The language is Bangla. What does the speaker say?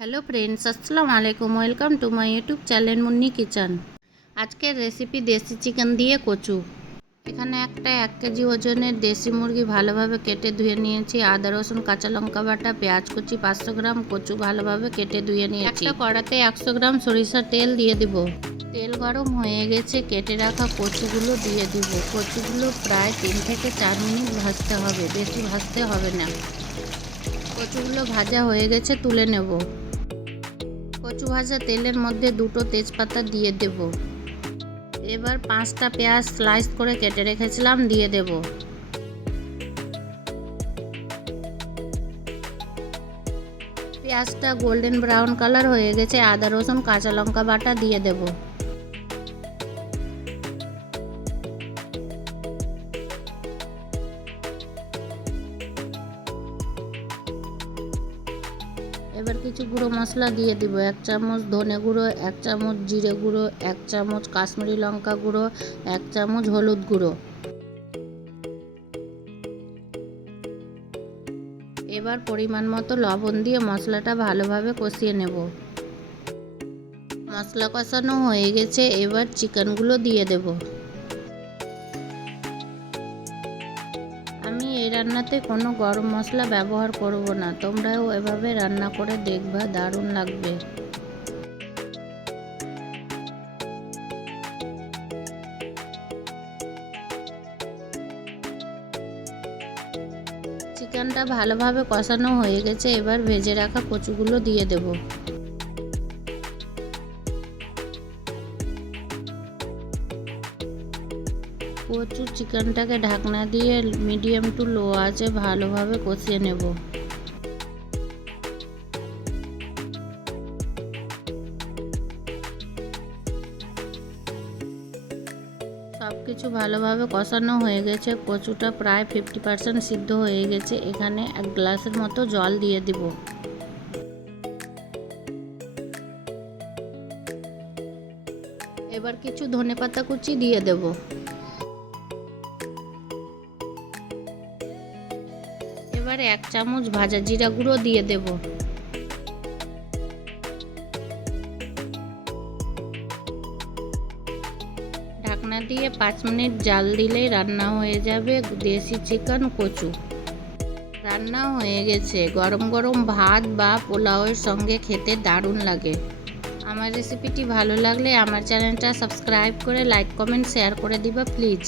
হ্যালো ফ্রেন্ডস, আসসালামু আলাইকুম। Welcome to my YouTube channel Munni kitchen. আজকের রেসিপি দেশি চিকেন দিয়ে কচু। এখানে একটা 1 কেজি ওজনের দেশি মুরগি ভালোভাবে কেটে ধুয়ে নিয়েছি। আদা রসুন কাঁচা লঙ্কা বাটা, পেঁয়াজ কুচি 500 গ্রাম, কচু ভালোভাবে কেটে ধুয়ে নিয়েছি। একটা কড়াতে 100 গ্রাম সরিষার তেল দিয়ে দিব। তেল গরম হয়ে গেছে, কেটে রাখা কচুগুলো দিয়ে দিব। কচুগুলো প্রায় 3 থেকে 4 মিনিট ভাজতে হবে, বেশি ভাজতে হবে না। কচুগুলো ভাজা হয়ে গেছে, তুলে নেব। কচু ভাজা তেলের মধ্যে 2টো তেজপাতা দিয়ে দেব। এবার 5টা পেঁয়াজ স্লাইস করে কেটে রেখেছিলাম দিয়ে দেব। পেঁয়াজটা গোল্ডেন ব্রাউন কালার হয়ে গেছে, আদা রসুন কাঁচা লঙ্কা বাটা দিয়ে দেব। এবার কিছু গুঁড়ো মশলা দিয়ে দিব। 1 চামচ ধনে গুঁড়ো, 1 চামচ জিরে গুঁড়ো, 1 চামচ কাশ্মীরি লঙ্কা গুঁড়ো, 1 চামচ হলুদ গুঁড়ো। এবার পরিমাণ মতো লবণ দিয়ে মশলাটা ভালোভাবে কষিয়ে নেব। মশলা কষানো হয়ে গেছে, এবার চিকেনগুলো দিয়ে দেব। আমি এই রান্নাতে কোনো গরম মশলা ব্যবহার করব না, তোমরাও এভাবে রান্না করে দেখবা, দারুণ লাগবে। চিকেনটা ভালোভাবে কষানো হয়ে গেছে, এবার ভেজে রাখা কচুগুলো দিয়ে দেব। কচু চিকেনটাকে ঢাকনা দিয়ে মিডিয়াম টু লো আঁচে ভালোভাবে কষিয়ে নেব। সব কিছু ভালোভাবে কষানো হয়ে গেছে, কচুটা প্রায় 50% সিদ্ধ হয়ে গেছে। এখানে 1 গ্লাসের মতো জল দিয়ে দিব। এবার কিছু ধনেপাতা কুচি দিয়ে দেব। এবার 1 চামচ ভাজা জিরা গুঁড়ো দিয়ে দেব। ঢাকনা দিয়ে 5 মিনিট জাল দিলেই রান্না হয়ে যাবে দেশি চিকেন কচু। রান্না হয়ে গেছে, গরম গরম ভাত বা পোলাওয়ের সঙ্গে খেতে দারুণ লাগে। আমার রেসিপিটি ভালো লাগলে আমার চ্যানেলটা সাবস্ক্রাইব করে লাইক কমেন্ট শেয়ার করে দিবা প্লিজ।